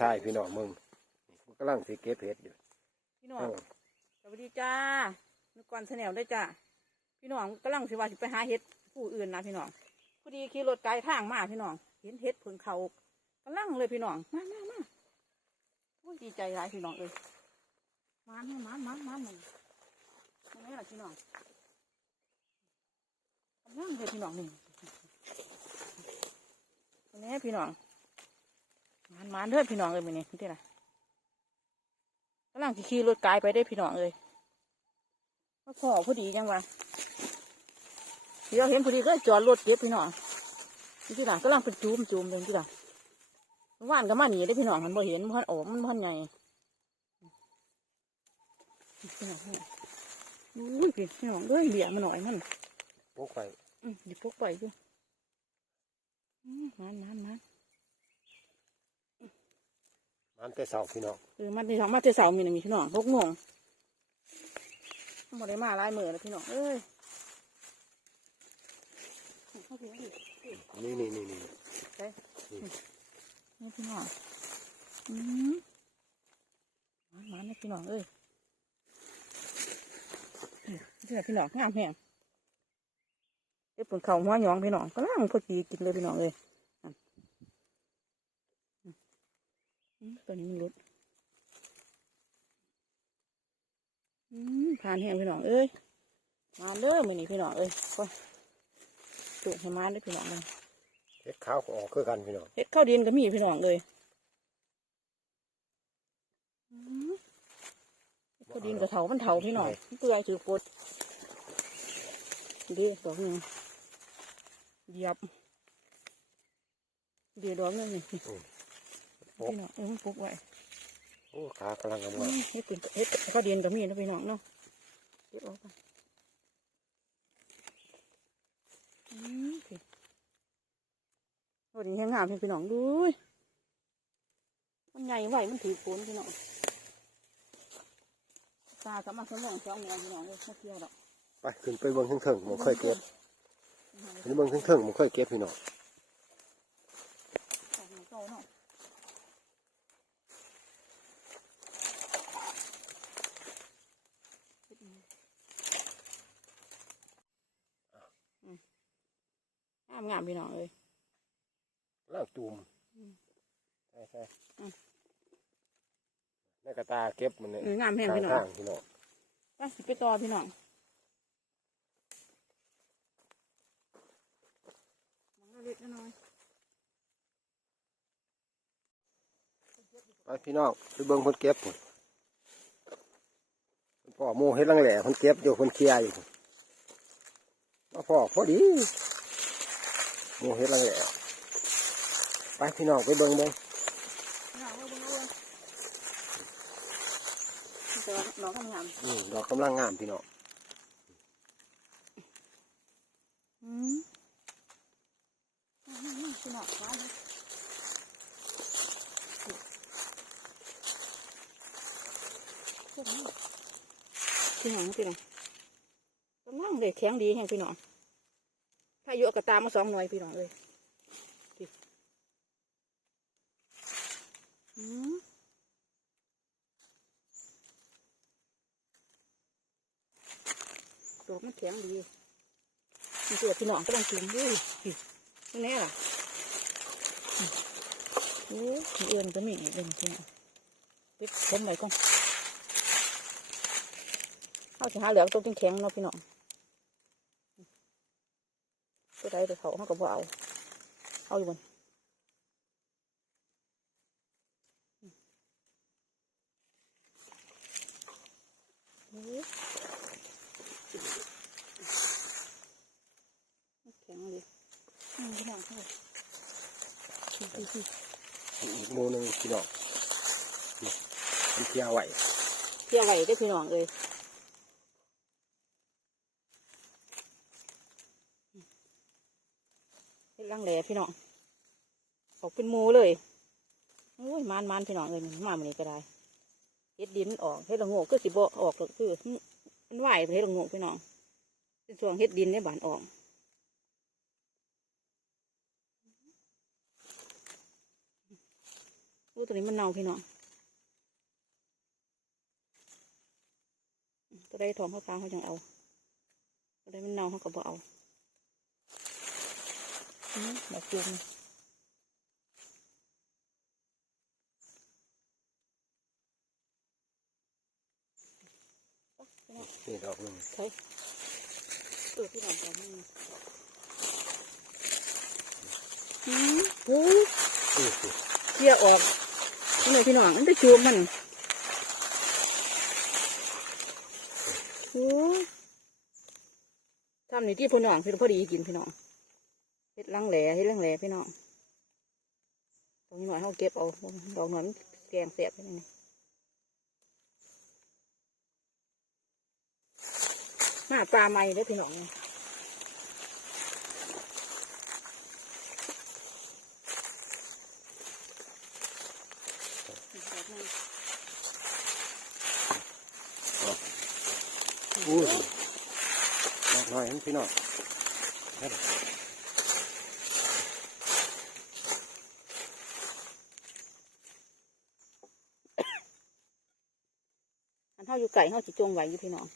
ทายพี่น้องมึงมันกำลังสิเก็บเห็ดอยู่ พี่น้องเออสวัสดีจ้านุกกรเสนวได้จ้าพี่น้องกำลังสิว่าสิไปหาเห็ดผู้อื่นนะพี่น้องพอดีขี่รถไกลทางมาพี่น้อง เห็นเห็ดเพิ่งเขากำลังเลยพี่น้องมามามาโอ้ยดีใจร้ายพี่น้องเอ้ยมาแม่มามามาหนึ่งมาแม่ล่ะพี่น้องกำลังเลยพี่น้องนี่มาแม่พี่น้อง มานมานเด้อพี่น้องเอ้ยมือนี้นี่ล่ะกำลังสิขี่รถไกลไปได้พี่น้องเลยมาพอพอดีจังวะเดี๋ยวเห็นพอดีก็จอดรถเก็บพี่น้องนี่ที่หลังกำลังเป็นจูมจูมเลยที่หลังเมื่อว่านก็มาหนีได้พี่น้องมันบ่เห็นมันออกมันพันใหญ่พี่น้องพี่น้องอุ้ยพี่น้องเอ้ยเบี่ยมาหน่อยมันพวกไฟอืมหยิบพกไปอยู่อืมมันมันมัน มันแต่เสาพี่น้องเออมันที่ทางมาเจอเสามีนะมีพี่น้องพกงงหมดได้มาหลายมือแล้วพี่น้องเอ้ยเอาสิเอาสินี่นี่นี่นี่นี่พี่น้องอืมมันมันนี่พี่น้องเอ้ยนี่เดี๋ยวพี่น้องงามแหงเดี๋ยวเปิดเข่าหัวหยองพี่น้องก็ล่างพอดีกินเลยพี่น้องเอ้ยนั่นอืมอืม ตัวนี้มันหลุดอืมผ่านแหงพี่น้องเอ้ยมาเด้อมือนี้พี่น้องเอ้ยก็จุให้มาได้อพี่น้องเลยเห็ดขาวก็ออกคือกันพี่น้องเฮ็ดข้าวดินก็มีพี่น้องเลยอืมเฮ็ดข้าวดินกับเถามันเถาพี่น้องมันเปื่อยถือปดดีดอกหนึ่งเหยียบเดียวดอกหนึ่งนี่ พี่น้องเออมันปลูกไว้โอ้ขากำลังกำอืลังมเฮ็ดเป็นเฮ็ดข้าวดินก็มีนะพี่น้องเนาะเก็บออกไปอืมพี่โอ้ดีแห้งงามพี่น้องดูยมันใหญ่ไหวมันถือโคนพี่น้องตากับมาสมองสองแนวพี่น้องเลยไม่เที่ยวหรอกไปขึ้นไปเบิ่งเถิงๆผมเคยเก็บขึ้นเบิ่งเถิงๆผมเคยเก็บพี่น้องสองแนวเก่าเนาะอืมงามงามพี่น้องเลยล่างตูมอืมใช่ใช่อืมในกระตาเก็บมันเนี่ยเอองามแห้งพี่น้องข้างๆพี่น้องไปสิไปต่อพี่น้องมันเล็กน้อยไปพี่น้องไปเบิ่งคนเก็บพุ่นพ่อโมเฮ็ดลังแหล่คนเก็บอยู่คนเคลียร์อยู่พุ่นมาพ่อพอดี โมเฮ็ดลังแหล่ไปพี่น้องไปเบิ่งเบิ่งพี่น้องเอาเบิ่งเอาเบิ่งแต่ว่าน้องทำงานอืมดอกกำลังงามพี่น้องอืมอืมอืมพี่น้องว้าวเลยพี่น้องพี่น้องกำลังเลยแข็งดีแห้งพี่น้อง ถ้าอยู่เอากระตามมาสองหน่วยพี่น้องเลยดิอืมดอกมันแข็งดีมันเกิดพี่น้องก็ต้องกินด้วยนี่แน่ล่ะโอ้ยเอื้อนก็มีเป็นพี่น้องเก็บผมไหนก่อนเอาสิหาเหลือตัวแข็งๆเนาะพี่น้อง ตัวใดตัวเขาเขาก็บ่เอาเอาอยู่บนโอ้ยแข็งเลยอืม พี่น้องเขาพี่พี่พี่อีกโมหนึงพี่น้องนี่มันเคลียร์ไหวเที่ยวไหวได้อพี่น้องเลยเฮ็ดลังแหล่พี่น้องออกเป็นมูเลยโอ้ยมานมานพี่น้องเลยมามันนี้ก็ได้เฮ็ดดินออกเฮ็ดละโงกก็สิบ่ออกหรอกคือมันไหวเฮ็ดละโงกพี่น้องเป็นส่วนเฮ็ดดินเนี่ยบานออกอู้ตัวนี้มันเน่าพี่น้องตัวใดทองเขาวฟางเขาจังเอาตัวใดมันเน่าเขาก็บ่เอาอื มแบบจุ่มนี่ดอกหนึงใช่เออพี่น้องจำนี่อืมโอ้นี่สิเคลียร์ออกนี่พี่น้องมันจะจูมมันโอ้ทำนี่ที่พี่น้องพี่พอดีกินพี่น้อง เฮ็ดลังแหล่เฮ็ดลังแหล่พี่น้องตรงนี้หน่อยเขาเก็บเอาดอกหนอนแกงเสียบไปนี่มาปลาใหม่เด้อพี่น้องอู้ยดอกน้อยพี่น้อง อันเท่าอยู่ไก่เท่าจิจงไว้อยู่พี่น้อง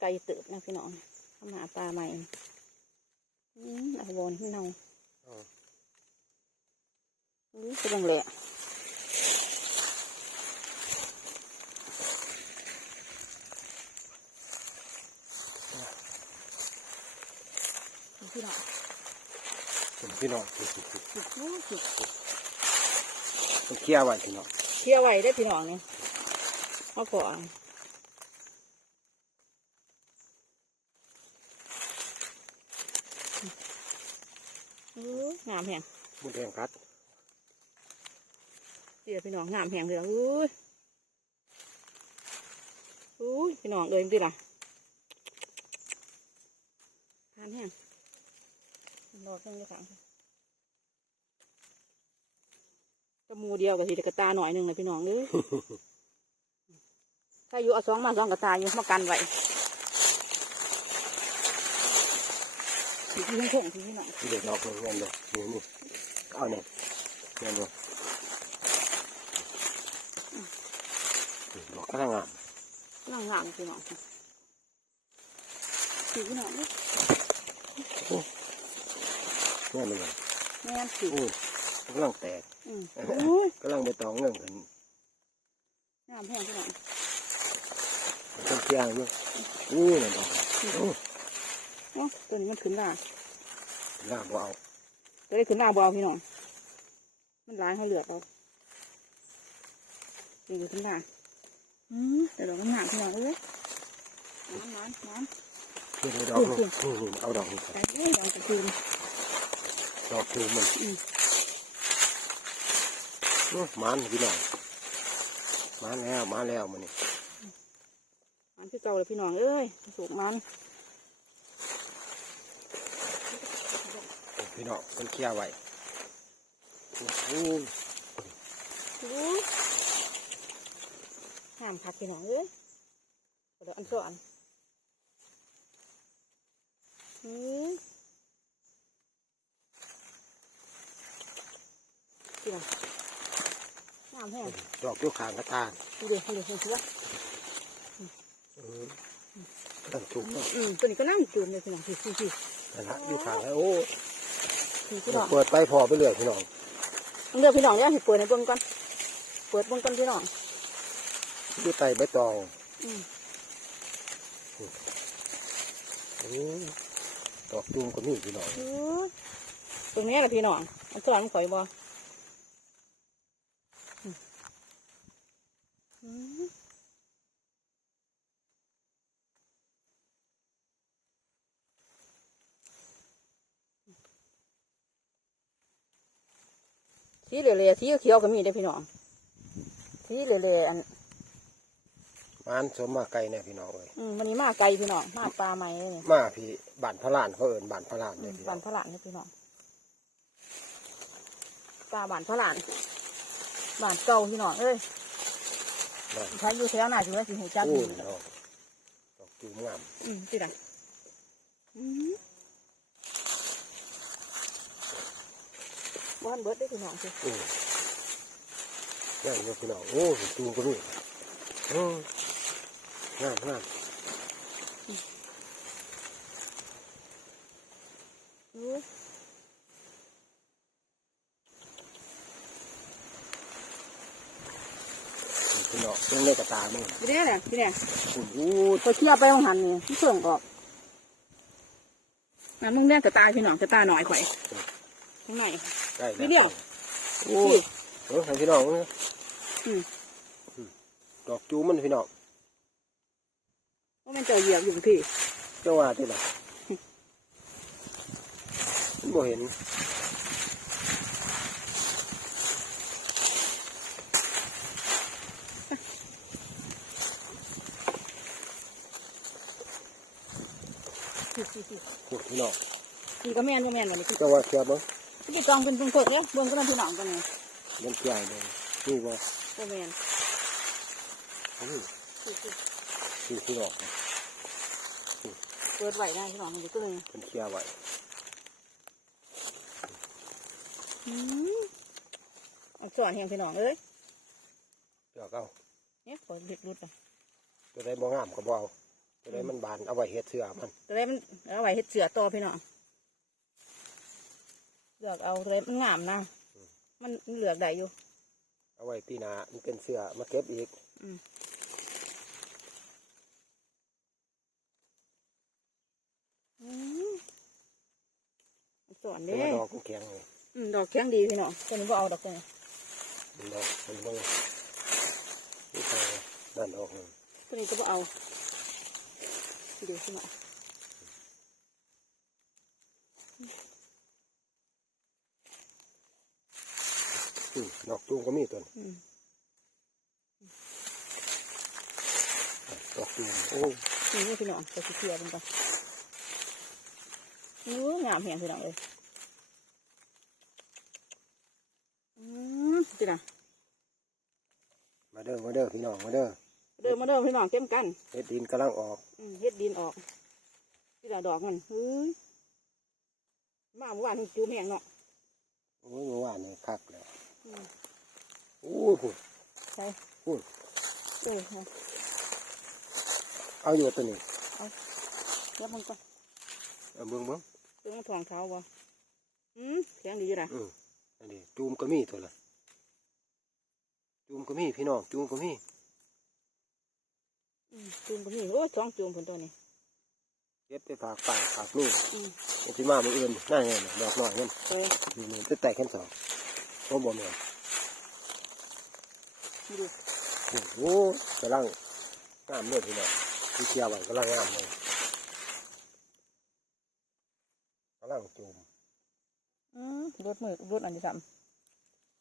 ไก่เติบนะพี่น้องทำหาปลาใหม่อืมเอาบอลที่เนาอ๋ออือคือบังแหละนี่พี่น้องเป็นพี่น้องสิสิสิจุดนู้นจุดมันเคลียร์ไว้พี่น้องเที่ยวไว้ได้อพี่น้องเนี่ย มาขออืองามแหงมุดแดงคัดเดี๋ยวพี่น้องงามแหงเลยอุ้ยอุ้ยพี่น้องเอ้ยดิล่ะทานแหงรอเครื่องจะขังกระมูเดียวกับทีเดียวกระตาหน่อยหนึ่งเลยพี่น้องเอ้ย ถ้าอยู่เอาสองมาสองกระตาอยู่มากันไว้ที่ที่ห้องที่พี่น้องที่เด็กดอกหนึงเงี้ยดอกนี่นี่เอาเนี่ยเงี้ยดอกนี่ดอกกระงามนั่งงามพี่น้องที่พี่น้องเอ้ยเงี้ยมันเลยแม่นสิอู้กำลังแตกอืมอุ้ยกำลังไปตองเงื่อนกันงามแห้งพี่น้อง ต้นเชียงอยู่อู้นั่นดอกอู้โอ้ตัวนี้มันขึ้นหน้าลาบ่เอาตัวนี้ขึ้นหน้าเบเอาพี่น้องมันร้ายเขาเหลือเรานี่อยู่ขึ้นหน้าอืมแต่ดอกมันหนาพี่น้องเอ้ยน้ำน้ำน้ำเพื่อดอกนึงนี่นี่เอาดอกนี้ไปเอ้ยดอกกระจุมดอกคือมันอือมันพี่น้องมาแล้วมาแล้วมันนี่ มันคือเก่าเลยพี่น้องเอ้ยสุกมันพี่น้องมันเคลียร์ไว้อู้อู้ห้ามพักพี่น้องเอ้ยเดี๋ยวอันสอนอืมพี่น้องน้ำแห้งดอกอยู่ข้างกระตาดูดิดูดิเห็นสิวะ ตั้งจุกเนาะอืมตัวนี้ก็นั่งจูมเลยพี่น้องพี่พี่พี่นั่นละอยู่ขางแล้วโอ้พี่น้องเปิดไปพอไปเรื่อยพี่น้องเลือกพี่น้องอย่าให้เปิดในเบื้องก่อนเปิดเบื้องก่อนพี่น้องอยู่ใต้ใบตองอืมอู้ดอกจุงก็มีพี่น้องตรงนี้แหละพี่น้องอันสอนข่อยบ่ สีเหลืองๆสีเขียวๆก็มีได้อพี่น้องสีเหลืองๆอันมันสมมาไกลเนี่ยพี่น้องเอ้ยอืมวันนี้มาไกลพี่น้องมาปลาใหม่เลยนี่มาพี่บ้านพระลานเขาเอินบ้านพระลานอืเนี่ยมพี่น้บ้าอนงพระหลานนี่พี่น้องปลาบ้านพระหลานบ้านเก่าพี่น้องเอ้ยนั่นใช้อยู่แถวหน้าถึงว่าสิหูจักอู้อยู่ดอกดอกจุงงามอืมสิล่ะอืม บ้านเบิดได้อพี่น้องสิอู้ย่างเงี้ยพี่น้องโอ้จูงก็มีโอ้งามงามอู้พี่น้องเรื่องเล็กกระตามึงพี่เนี่ยเนี่ยพี่เนี่ยโอ้โหตัวเทียบไปของหันนี่ที่เพิ่งออกนั่นมึงเลี้ยงกระตายพี่น้องกระตายหน่อยข่อยข้าง ในได้พี่เดียวโอ้ยเออให้พี่น้องนะอืมดอกจูมันพี่น้องว่ามันเจอเหยียบอยู่พี่เจ้าว่าที่ไหนมันบ่เห็นพี่พี่พี่โอ้พี่น้องพี่ก็แม่นก็แม่นวันนี้พี่เจ้าว่าเทียบมั้ง พี่จองเป็นเป็นเพิกเนี่ยเบื้องก็นั่นพี่น้องกันนี่มันเกี่ยวเลยนี่ว่าก็แม่นนี่พี่พี่นี่พี่น้องเปิดไหวได้พี่น้องมันจะก็เลยมันเคลียร์ไว้อืมอักษรแห่งพี่น้องเอ้ยเดี๋ยวเอาเนี่ยขอหลุดหลุดอะตัวใดบ่งามก็บ่เอาตัวใดมันบานเอาไว้เฮ็ดเสื้อมันตัวใดมันเอาไว้เฮ็ดเสือต่อพี่น้อง เลือกเอาตัวใดมันงามนะมันเหลือกได้อยู่ เอาไว้ปีหน้ามันเป็นเสื้อมาเก็บอีกอืมอืมอักษรแต่เด้ว่าดอกมันแข็งเลยอืมดอกแข็งดีพี่น้องตัวนี้บ่เอาดอกตัวนี้มันดอกมันบ่นี่ใช่ด้านดอกหนึงตัวนี้ก็บ่เอาเดี๋ยวพี่น้อง ดอกจูงก็มีตัวนี้อืมดอกจูงโอ้นี่พี่น้องจะเคลียร์กันก่อนอู้งามแหงพี่น้องเลยอืมพี่น้องมาเด้อมาเด้อพี่น้องมาเด้อเดินมาเดินพี่น้องเต็มกันเฮ็ดดินกำลังออกอืมเฮ็ดดินออกพี่น้องดอกมันเฮ้ยมาเมื่อวานนี่จูมแหงเนาะโอ้ยเมื่อวานนี่คักแล้วอืม โอ้ยพุ่นใช่พุ่นเออค่ะเอาอยู่ตัวนี้เดี๋ยวมันก่อนเอาเบิ่งเบิ่งเดี๋ยวมันถ่วงเท้าวะอืมแข็งดีอยู่นะอืมอันนี้จูมก็มีตัวละจูมก็มีพี่น้องจูมก็มีอืมจูมก็มีโอ้ยสองจูมผลตัวนี้เก็บไปฝากป่าฝากลูกอืมเอาสิมามื้ออื่นน่าไงน่ะดอกน้อยนั่นเออนี่นี่จะแตกแค่สอง โอ้บ่แม่นนี่ดูโอ้โหกำลังงามเลยพี่น้องที่เชียร์ไว้กำลังงามเลยกำลังจูมอืมรถมือรถอันที่สาม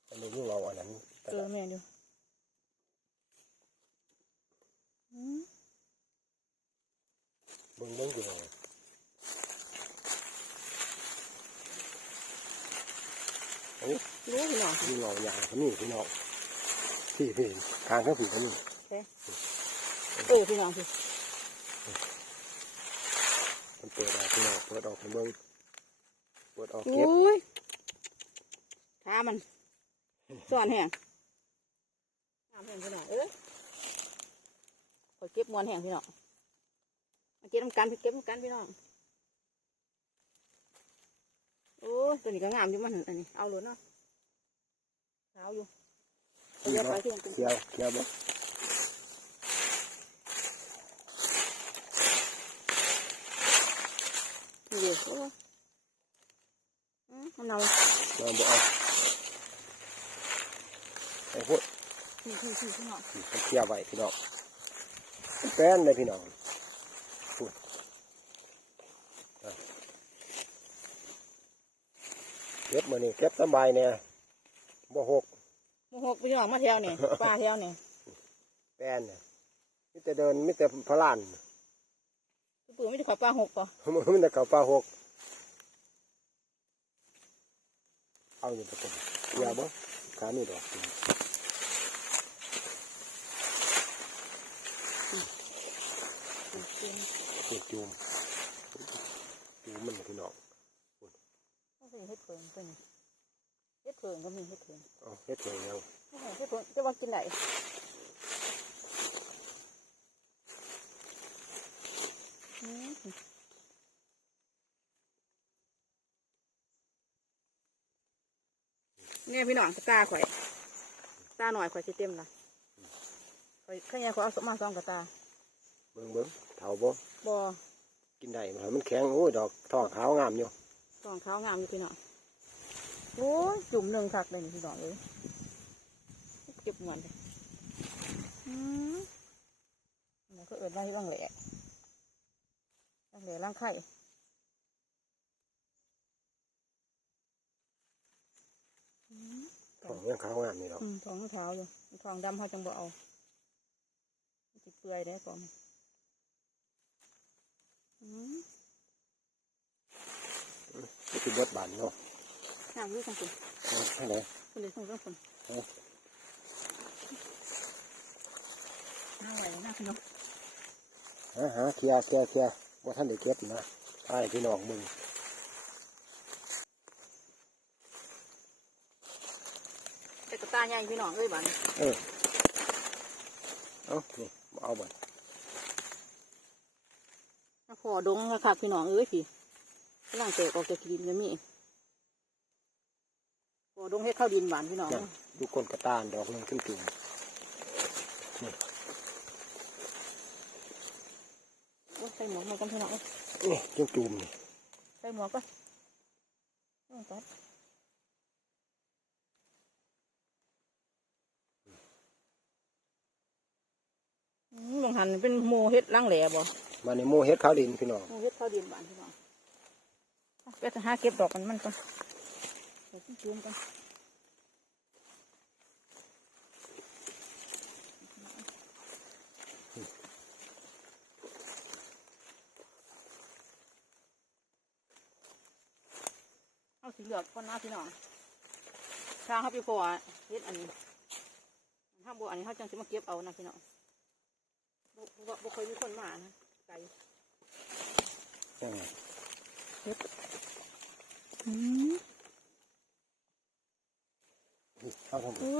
อันนี้ยิ่งเราอันนั้นแต่เจอละแม่นอยู่อืมเบิ่งเบิ่งอยู่เลยโอ้ รู้พี่น้องยิ่งเราอย่างก็มีพี่น้องพี่พี่ทางข้างผีก็มีเออพี่น้องสิมันเปิดออกพี่น้องเปิดออกให้เบิ่งเปิดออกโอเก็บ้ยขามันสอนแห้งน้ำแห้งพี่น้องเอ้ยขอเก็บมวนแห้งพี่น้องมาเก็บน้ำกันพี่เก็บน้ำกันพี่น้องโอ้ ยตัวนี้ก็งามอยู่มันอันนี้ เอาเลยเนาะขาวอยู่เอาเยอะไปที่ยังเป็นเคี้ยวเคี้ยวบ่นี่เดี๋ยวโอ้ยอืมมันเอานอนบ่เอาไอ้พวกพี่พี่พี่พี่น้องมันเคี้ยวไว้พี่น้องแป้นเลยพี่น้องพูดอะเก็บมือนี่เก็บสบายเนี่ยบ่หกโมโหพี่น้องมาแถวนี่ป้าแถวนี่แป้นเนี่ยมิแต่เดินมิแต่พลานปู่ไม่ได้ขอป้าหกป่ะมันมิแต่เขาปลาหกเอาอยู่ตะกอนอย่าบ่ขานี่ดอกจริงนี่จูมจูมมันน่ะพี่น้อง ก็คือเฮ็ดเพิงตัวนี้เฮ็ดเพิงก็มีเฮ็ดเพิงเอาเฮ็ดเลยยังเโอ้โหจะจะว่ากินไหนอืมเนี่ยพี่น้องตาข่อย ตาหน่อยข่อยสิเต็มละข่อยข้างในข่อยเอาสมาสองกับตา เบิ่งเบิ่งเถาบ่บอกินได้มันมันแข็งโอ้ยดอกทองขาวงามอยู่ สองเท้างามอยู่พี่น้องโอ้ยจุ่มหนึ่งคักเลยนี่พี่น้องเลยเก็บเงินไปอืมอันนี้ก็เอิดไว้บ้างแหละบ้างแหละร่างไข่อืมทองยังขาวงามนี่ดอกอืมทองเท้าอยู่ทองดำเขาจังบ่เอามันสิเปื่อยได้ก่อนอืม นี่คือบดบานเนาะน้ำอยู่ตรงคุณเอาให้ไหนคุณเลยส่งตรงคุณเอาน้าไหวน้าพี่น้องหาหาเคลียร์เคลียร์เคลียร์ว่าท่านได้เก็บนะไอ้พี่น้องมึงแต่กระตาใหญ่พี่น้องเอ้ยบ้านเออเอานี่เอาบ่น้าพอดงนะคะพี่น้องเอ้ยพี่กำลังแตกออกจากดินก็มีพอดงเฮ็ดข้าวดินหวานพี่น้องนั่นดูก้นกระตานดอกหนึงขึ้นจุ่มโอ้ยใส่หมวกมากันพี่น้องเอ้ยนี่จุ่มจุ่มนี่ใส่หมวกก็ต้องตัดอืมบางหันเป็นโมเฮ็ดล่างแหล่บ่มาในโมเฮ็ดขาวดินพี่น้องโมเฮ็ดข้าวดินหวานพี่น้อง เอาไปหาเก็บดอกมันมันก่อนเดี๋ยวจิ้มกันเอาสีเหลืองก่อนหนะพี่น้องถ้าเขาไปพอเฮ็ดอันนี้ถ้าบัวอันนี้เขาจังสิมาเก็บเอานะพี่น้องบ่บ่บ่เคยมีคนมานะไก่ อืมอืมนี่เอาทำอู้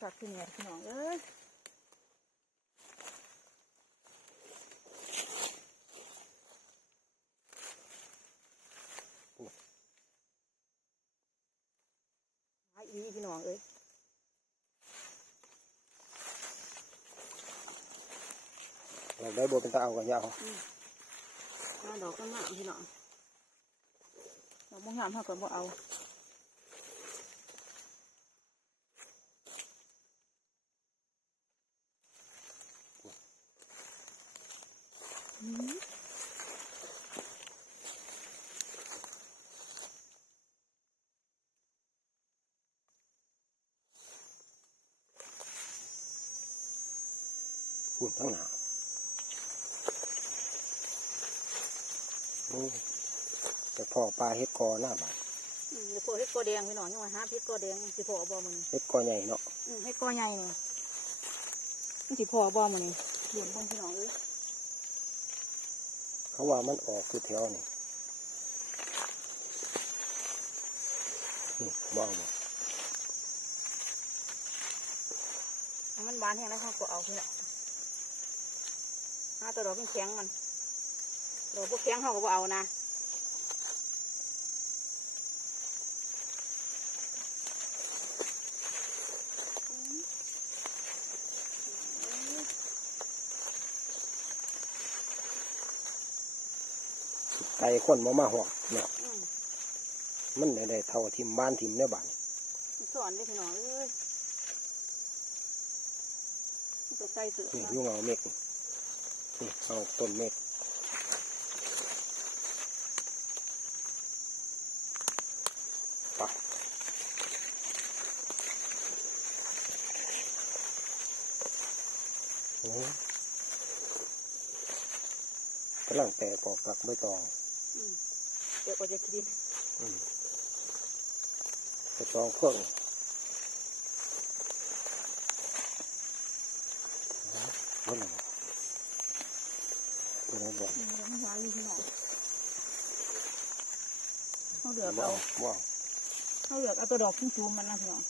ตัดขึ้นเนี่ยพี่น้อ ดอกได้โบเป็นตาเอากันยาวหาดอกก็งามพี่น้องดอกบ่งามเขาก็บ่เอาอืมหุ่นทั้งหนาโอ้ แต่พ่อปลาเฮ็ดกอหน้าบ้านอืมเดี๋ยวพวกเฮ็ดกอแดงพี่น้องยังว่าหาเฮ็ดกอแดงสิพอบ่มื้อนี้เฮ็ดกอใหญ่เนาะอืมเฮ็ดกอใหญ่นี่มันสิพอบ่มื้อนี้เลี้ยงเบิ่งพี่น้องเอ้ยเขาว่ามันออกคือแถวนี่นี่บ่เอาบ่ถ้ามันหวานแห้งแล้วเขาก็เอาพี่น้องหาแตัวดอกแข็งๆมัน ดอกบ่แข็งเขาก็บ่เอานะอืมไก่คนมามาหอกเนาะอืมมันได้ได้เท่าทิมบ้านทิมเนี่ยบ้านสอนเด้อพี่น้องเอ้ยมันก็ใส่เสือนี่นะอยุ่งเอาเมฆนี่เอาต้นเมฆไปโอ้ กำลังแตกออกจากใบตองอืมเดี๋ยวก็จะกินอืมใบตองเพิ่งเมื่อไหร่เมื่อไหร่บ่อืมเดี๋ยวมันหวานอยู่พี่น้องเขาเหลือกบ่เอาบ่ เขาเหลือเอาตัวดอกพุ่งจูมันนะพี่น้อง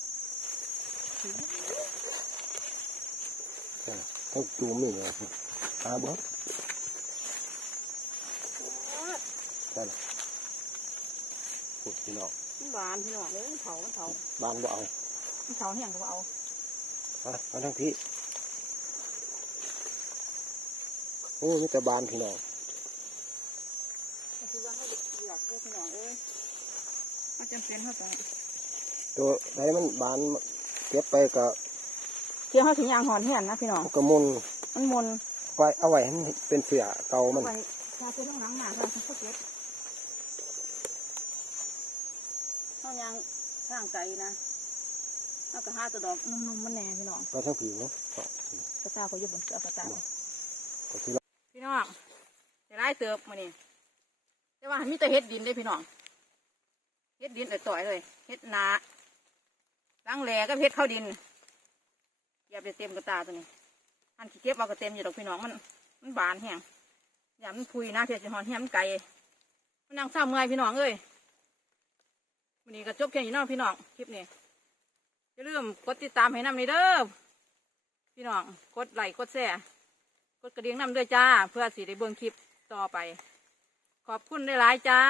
ต้องจูมนี่เลรอาบอสใช่หรอขุดพี่น้องบานพี่น้องเลยมันเผามันเผาบานบ่เอามันเผาเหี่ยงก็เอาอะมาทั้งพี่โอ้นี่แต่บานพี่นองคือว่าเขาเหลือกเด้อพี่น้องเอ้ มันจำเป็นเขาต้องตัวไหนมันบานเก็บไปก็เกี่ยวเขาถึงยางหอนเฮียนนะพี่น้องกระมุนมันมนไว้เอาไว้ให้มันเป็นเสือเก่ามันไว้ชาเพื่อนต้องล้างหน้าค่ะเขาเก็บเขายางร่างไก่นะเอากระหาตัวดอกนุ่มๆมันแน่พี่น้องก็ทั้งผิวเนาะกระตาเขาอยู่บนเอากระตาก็ที่พี่น้องจะไล่เติบมานี่แต่ว่ามีแต่เฮ็ดดินเด้พี่น้อง เฮ็ดดินต่อยเลยเฮ็ดนาล้างแหลก็เฮ็ดเข้าวดินเหยียบได้เต็มกระตาตัวนี้อันที่เก็บเอาก็เต็มอยู่ดอกพี่น้องมัน มันบานแห้งอย่ามันพุยนะเพียรสิหอนเฮียมันไก่มันนั่งเศร้าเมื่อยพี่น้องเอ้ยวันนี้ก็จบแค่นี้เนาะพี่น้องคลิปนี้อย่าลืมกดติดตามให้น้ำนี่เด้อพี่น้องกดไลค์กดแชร์กดกระดิ่งน้ำด้วยจ้า เพื่อสิได้เบิ่งคลิปต่อไป ขอบคุณได้หลายจ้า